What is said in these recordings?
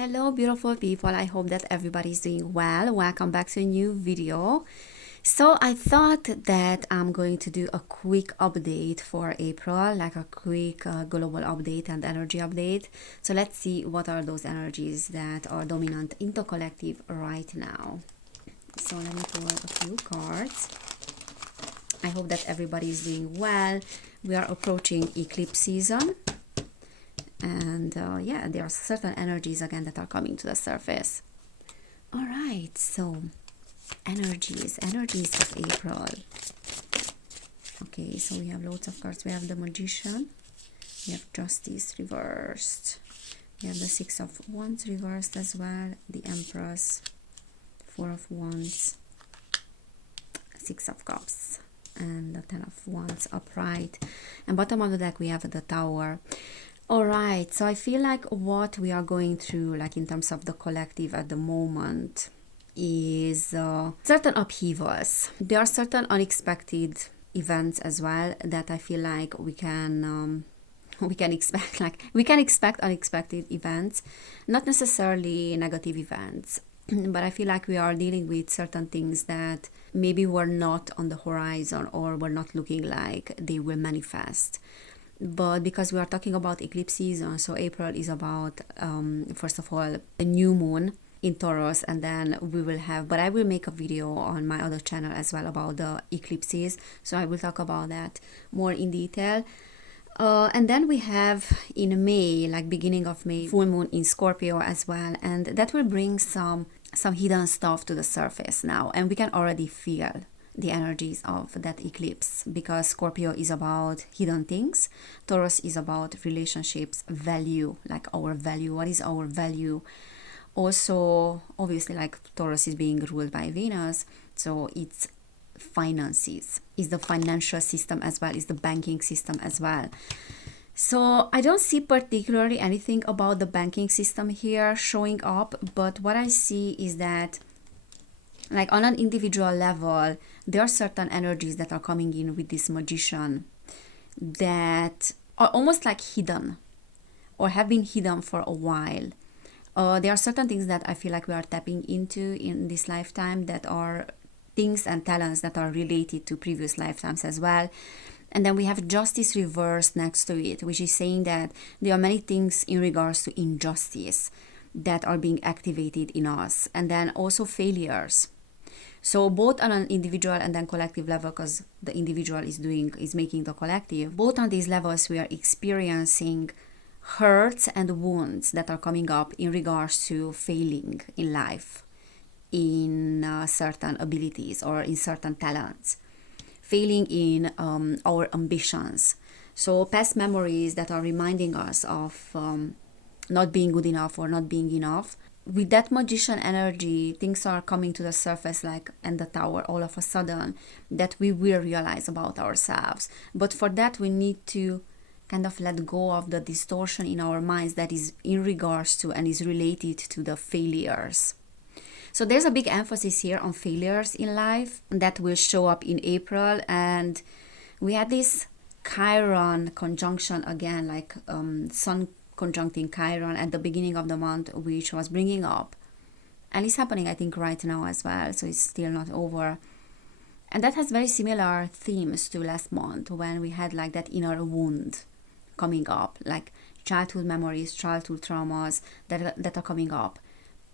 Hello beautiful people, I hope that everybody's doing well. Welcome back to a new video. So I thought that I'm going to do a quick update for April, like a quick global update and energy update. So let's see what are those energies that are dominant in the collective right now. So let me pull a few cards. I hope that everybody is doing well. We are approaching eclipse season. And yeah, there are certain energies again that are coming to the surface. All right, so energies of April. Okay, so we have lots of cards. We have the Magician, we have Justice reversed, we have the Six of Wands reversed as well, the Empress, Four of Wands, Six of Cups, and the Ten of Wands upright. And bottom of the deck we have the Tower. All right, so I feel like what we are going through, like in terms of the collective at the moment, is certain upheavals. There are certain unexpected events as well that I feel like we can expect. Like we can expect unexpected events, not necessarily negative events, but I feel like we are dealing with certain things that maybe were not on the horizon or were not looking like they will manifest. But because we are talking about eclipse season, so April is about first of all a new moon in Taurus, and then we will have, but I will make a video on my other channel as well about the eclipses, so I will talk about that more in detail. And then we have in May, like beginning of May, full moon in Scorpio as well, and that will bring some hidden stuff to the surface now, and we can already feel the energies of that eclipse, because Scorpio is about hidden things, Taurus is about relationships, value, like our value, what is our value. Also, obviously, like Taurus is being ruled by Venus, so it's finances, is the financial system as well, is the banking system as well. So I don't see particularly anything about the banking system here showing up, but what I see is that, like on an individual level, there are certain energies that are coming in with this Magician that are almost like hidden or have been hidden for a while. There are certain things that I feel like we are tapping into in this lifetime that are things and talents that are related to previous lifetimes as well. And then we have Justice reversed next to it, which is saying that there are many things in regards to injustice that are being activated in us. And then also failures. So both on an individual and then collective level, because the individual is making the collective, both on these levels we are experiencing hurts and wounds that are coming up in regards to failing in life, in certain abilities or in certain talents, failing in our ambitions. So past memories that are reminding us of not being good enough or not being enough. With that Magician energy, things are coming to the surface, like and the Tower, all of a sudden, that we will realize about ourselves. But for that we need to kind of let go of the distortion in our minds that is in regards to and is related to the failures. So there's a big emphasis here on failures in life that will show up in April. And we had this Chiron conjunction again, like Sun conjuncting Chiron at the beginning of the month, which was bringing up, and it's happening I think right now as well, so it's still not over. And that has very similar themes to last month when we had like that inner wound coming up, like childhood memories, childhood traumas that are coming up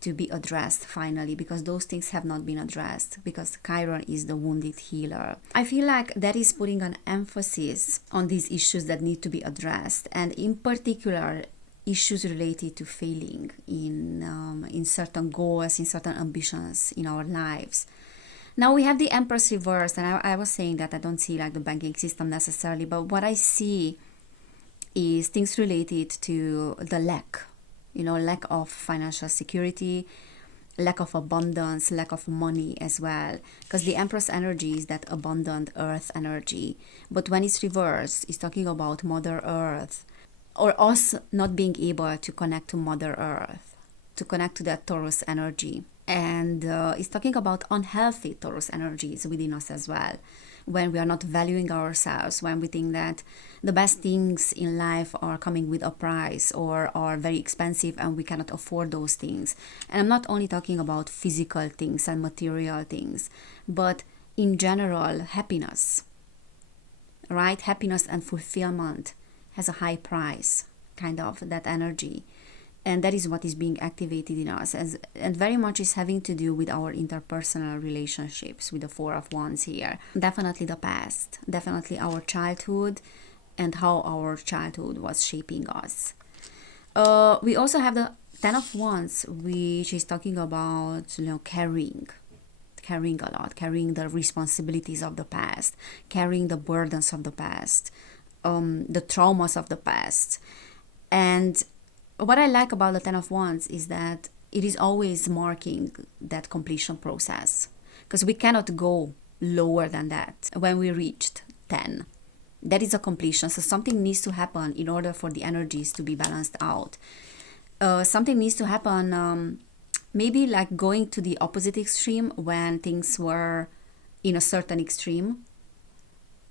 to be addressed finally, because those things have not been addressed, because Chiron is the wounded healer. I feel like that is putting an emphasis on these issues that need to be addressed, and in particular issues related to failing in certain goals, in certain ambitions in our lives. Now we have the Empress reversed, and I was saying that I don't see like the banking system necessarily, but what I see is things related to the lack of financial security, lack of abundance, lack of money as well, because the Empress energy is that abundant earth energy. But when it's reversed, it's talking about Mother Earth, or us not being able to connect to Mother Earth, to connect to that Taurus energy. And it's talking about unhealthy Taurus energies within us as well. When we are not valuing ourselves, when we think that the best things in life are coming with a price or are very expensive and we cannot afford those things. And I'm not only talking about physical things and material things, but in general, happiness, right? Happiness and fulfillment has a high price, kind of, that energy. And that is what is being activated in us, and very much is having to do with our interpersonal relationships with the Four of Wands here. Definitely the past, definitely our childhood and how our childhood was shaping us. We also have the Ten of Wands, which is talking about, carrying a lot, carrying the responsibilities of the past, carrying the burdens of the past, the traumas of the past. And what I like about the Ten of Wands is that it is always marking that completion process, because we cannot go lower than that when we reached 10. That is a completion. So something needs to happen in order for the energies to be balanced out. Something needs to happen, maybe like going to the opposite extreme when things were in a certain extreme,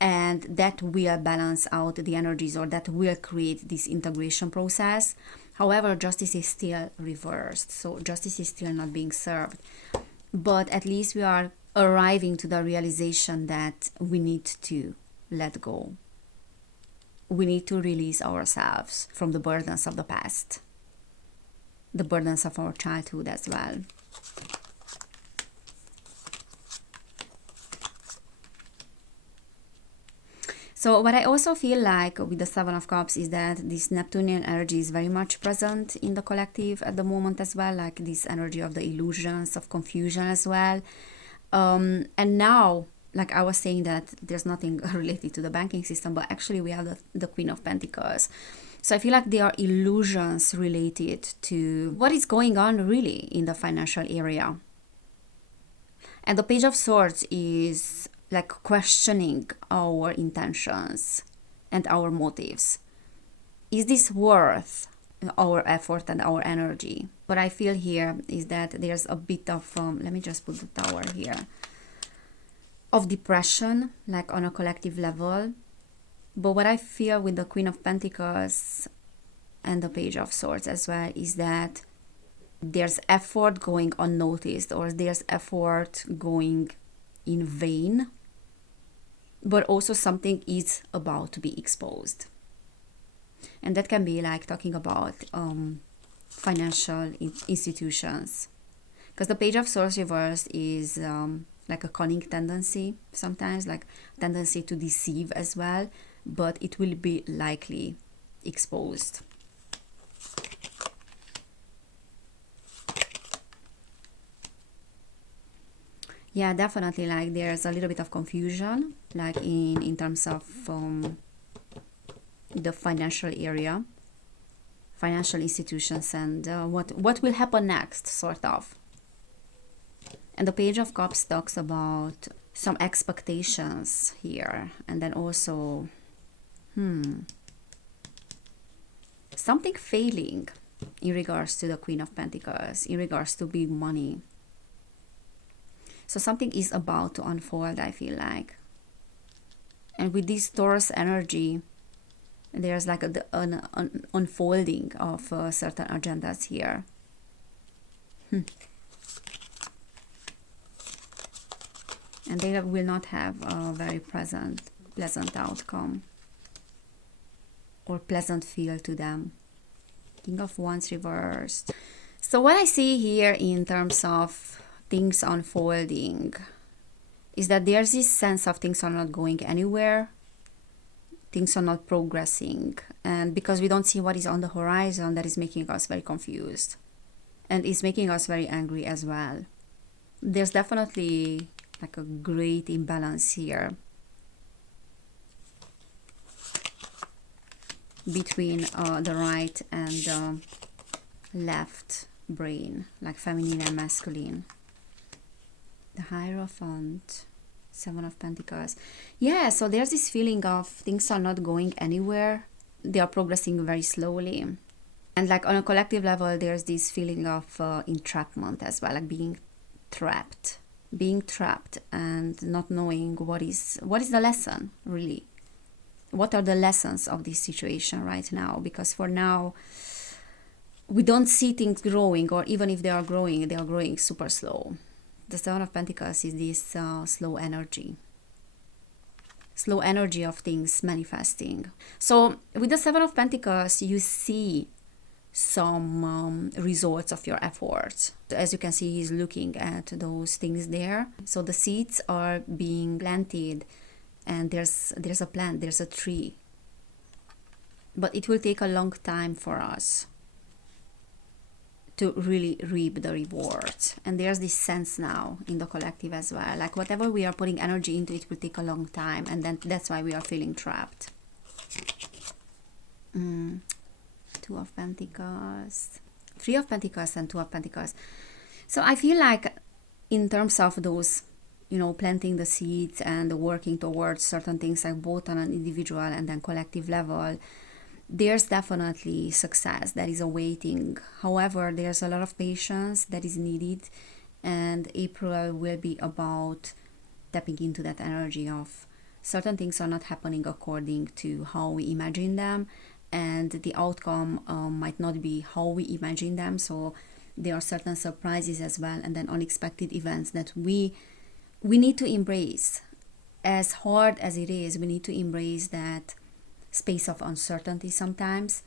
and that will balance out the energies, or that will create this integration process. However, justice is still reversed, so justice is still not being served. But at least we are arriving to the realization that we need to let go. We need to release ourselves from the burdens of the past, the burdens of our childhood as well. So what I also feel like with the Seven of Cups is that this Neptunian energy is very much present in the collective at the moment as well, like this energy of the illusions, of confusion as well. And now, like I was saying, that there's nothing related to the banking system, but actually we have the Queen of Pentacles. So I feel like there are illusions related to what is going on really in the financial area. And the Page of Swords is like questioning our intentions and our motives. Is this worth our effort and our energy? What I feel here is that there's a bit of, let me just put the Tower here, of depression, like on a collective level. But what I feel with the Queen of Pentacles and the Page of Swords as well is that there's effort going unnoticed, or there's effort going in vain, but also something is about to be exposed. And that can be like talking about financial institutions, because the Page of Swords reversed is like a cunning tendency sometimes, like tendency to deceive as well, but it will be likely exposed. Yeah, definitely, like there's a little bit of confusion, like in terms of the financial area, financial institutions, and what will happen next, sort of. And the Page of Cups talks about some expectations here, and then also something failing in regards to the Queen of Pentacles, in regards to big money. So something is about to unfold, I feel like. And with this Taurus energy, there's like an unfolding of certain agendas here. And they will not have a very pleasant outcome or pleasant feel to them. King of Wands reversed. So what I see here in terms of things unfolding is that there's this sense of things are not going anywhere, things are not progressing, and because we don't see what is on the horizon, that is making us very confused and is making us very angry as well. There's definitely like a great imbalance here between the right and left brain, like feminine and masculine. The Hierophant, Seven of Pentacles. Yeah, so there's this feeling of things are not going anywhere. They are progressing very slowly. And like on a collective level, there's this feeling of entrapment as well, like being trapped, being trapped and not knowing what is the lesson really. What are the lessons of this situation right now? Because for now, we don't see things growing, or even if they are growing super slow. The Seven of Pentacles is this slow energy of things manifesting. So with the Seven of Pentacles, you see some results of your efforts. As you can see, he's looking at those things there. So the seeds are being planted, and there's a plant, there's a tree. But it will take a long time for us to really reap the rewards. And there's this sense now in the collective as well. Like whatever we are putting energy into, it will take a long time. And then that's why we are feeling trapped. Two of Pentacles. Three of Pentacles and Two of Pentacles. So I feel like in terms of those, planting the seeds and working towards certain things, like both on an individual and then collective level, there's definitely success that is awaiting. However, there's a lot of patience that is needed, and April will be about tapping into that energy of certain things are not happening according to how we imagine them, and the outcome might not be how we imagine them. So there are certain surprises as well, and then unexpected events that we need to embrace. As hard as it is, we need to embrace that space of uncertainty sometimes,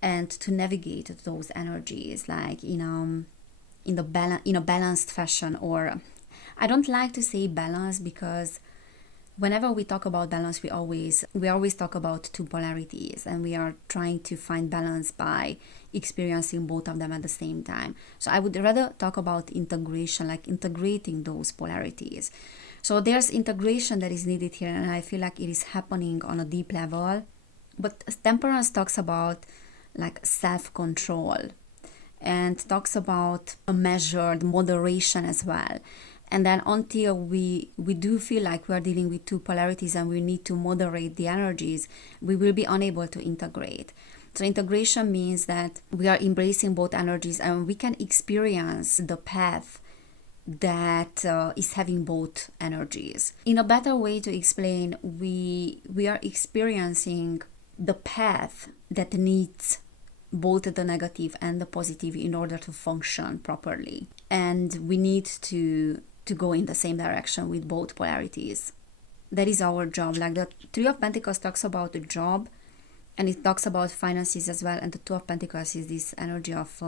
and to navigate those energies like in a balanced fashion. Or I don't like to say balance, because whenever we talk about balance, we always talk about two polarities, and we are trying to find balance by experiencing both of them at the same time. So I would rather talk about integration, like integrating those polarities. So there's integration that is needed here, and I feel like it is happening on a deep level. But Temperance talks about like self-control, and talks about a measured moderation as well. And then until we do feel like we are dealing with two polarities and we need to moderate the energies, we will be unable to integrate. So integration means that we are embracing both energies, and we can experience the path that is having both energies. In a better way to explain, we are experiencing the path that needs both the negative and the positive in order to function properly. And we need to go in the same direction with both polarities. That is our job. Like the Three of Pentacles talks about the job, and it talks about finances as well. And the Two of Pentacles is this energy of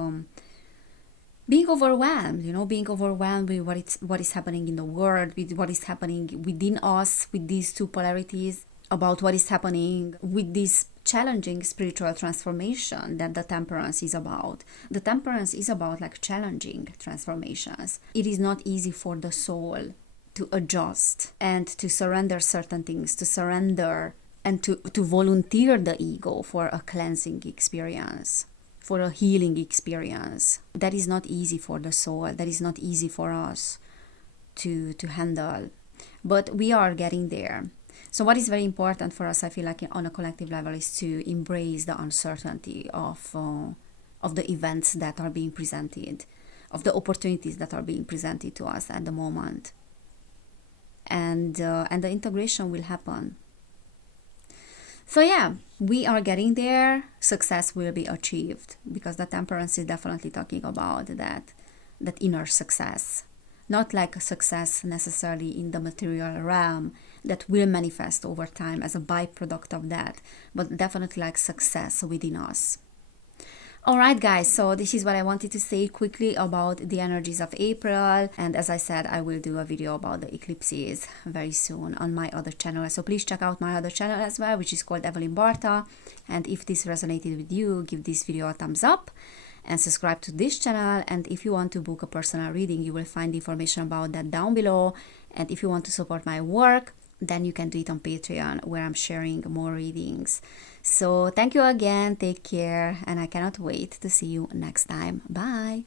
being overwhelmed, being overwhelmed with what is happening in the world, with what is happening within us, with these two polarities, about what is happening with this challenging spiritual transformation that the Temperance is about. The Temperance is about like challenging transformations. It is not easy for the soul to adjust and to surrender certain things, to surrender and to volunteer the ego for a cleansing experience, for a healing experience. That is not easy for the soul. That is not easy for us to handle. But we are getting there. So what is very important for us, I feel like on a collective level, is to embrace the uncertainty of the events that are being presented, of the opportunities that are being presented to us at the moment. And the integration will happen. So yeah, we are getting there. Success will be achieved, because the Temperance is definitely talking about that inner success. Not like a success necessarily in the material realm that will manifest over time as a byproduct of that, but definitely like success within us. Alright guys, so this is what I wanted to say quickly about the energies of April, and as I said, I will do a video about the eclipses very soon on my other channel, so please check out my other channel as well, which is called Evelin Barta. And if this resonated with you, give this video a thumbs up and subscribe to this channel. And if you want to book a personal reading, you will find information about that down below. And if you want to support my work, then you can do it on Patreon, where I'm sharing more readings. So thank you again, take care, and I cannot wait to see you next time. Bye!